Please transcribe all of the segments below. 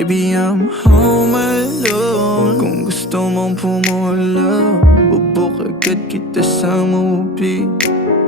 Baby, I'm home alone. Kung gusto mong pumula, bubuk agad kita sa movie.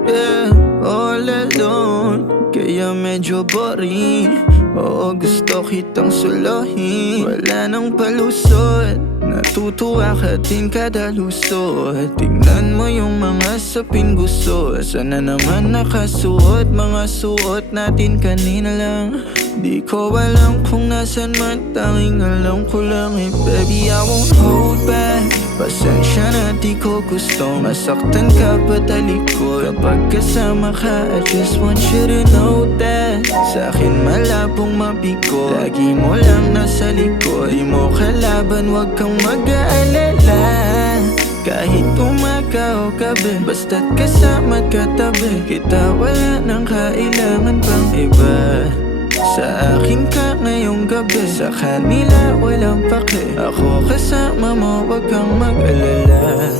Yeah, all alone, kaya medyo boring. Oo, gusto kitang suluhin. Wala nang palusot, natutuwa ka din kada lusot. Tingnan mo yung mga sapin gusto. Sana naman nakasuot, mga suot natin kanina lang. Di ko alam kung nasan man, tanging alam ko lang baby, I won't hold back. Pasensya na di ko gusto masaktan ka patalikod. Kapag kasama ka, I just want you to know that sa'kin malabong mabigo. Lagi mo lang nasa likod, di mo kalaban, wag kang mag-aalala. Kahit umaga o gabi, basta't kasama katabi kita, wala nang kailangan pang iba. Sa akin ka ngayong gabi, sa kanila walang pake. Ako kasama mo, wag kang mag-alala.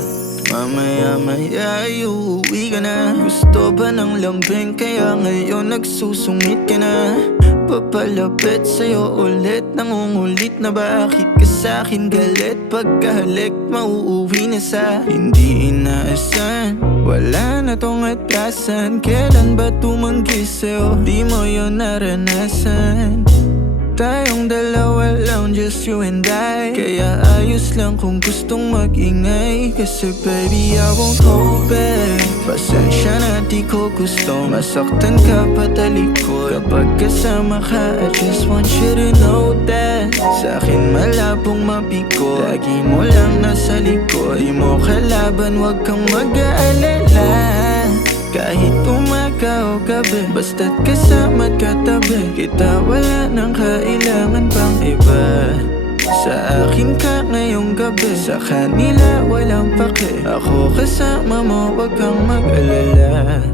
Mamaya-maya ay uuwi ka na. Gusto ba ng lambing, kaya ngayon nagsusungit ka na. Papalapit sa'yo ulit, nangungulit na bakit ka sa'kin galit. Pagkahalik, mauuwi na sa hindi inaasahan. Wala na tong atrasan, kailan ba tumanggi sa'yo? Di mo yun naranasan. Tayong dalawa lang, just you and I. Kaya ayos lang kung gustong mag-ingay. Kasi baby, I won't hold back. Pasensya na di ko gusto masaktan ka patalikod. Kapag kasama ka, I just want you to know that sa'kin malabong mabigo. Lagi mo lang nasa likod, di mo kalaban, wag kang mag-aalala. Kahit umaga o gabi, basta't kasama't katabi kita, wala nang kailangan pang iba. Sa akin ka ngayong gabi, sa kanila walang pake. Ako kasama mo, wag kang mag-alala.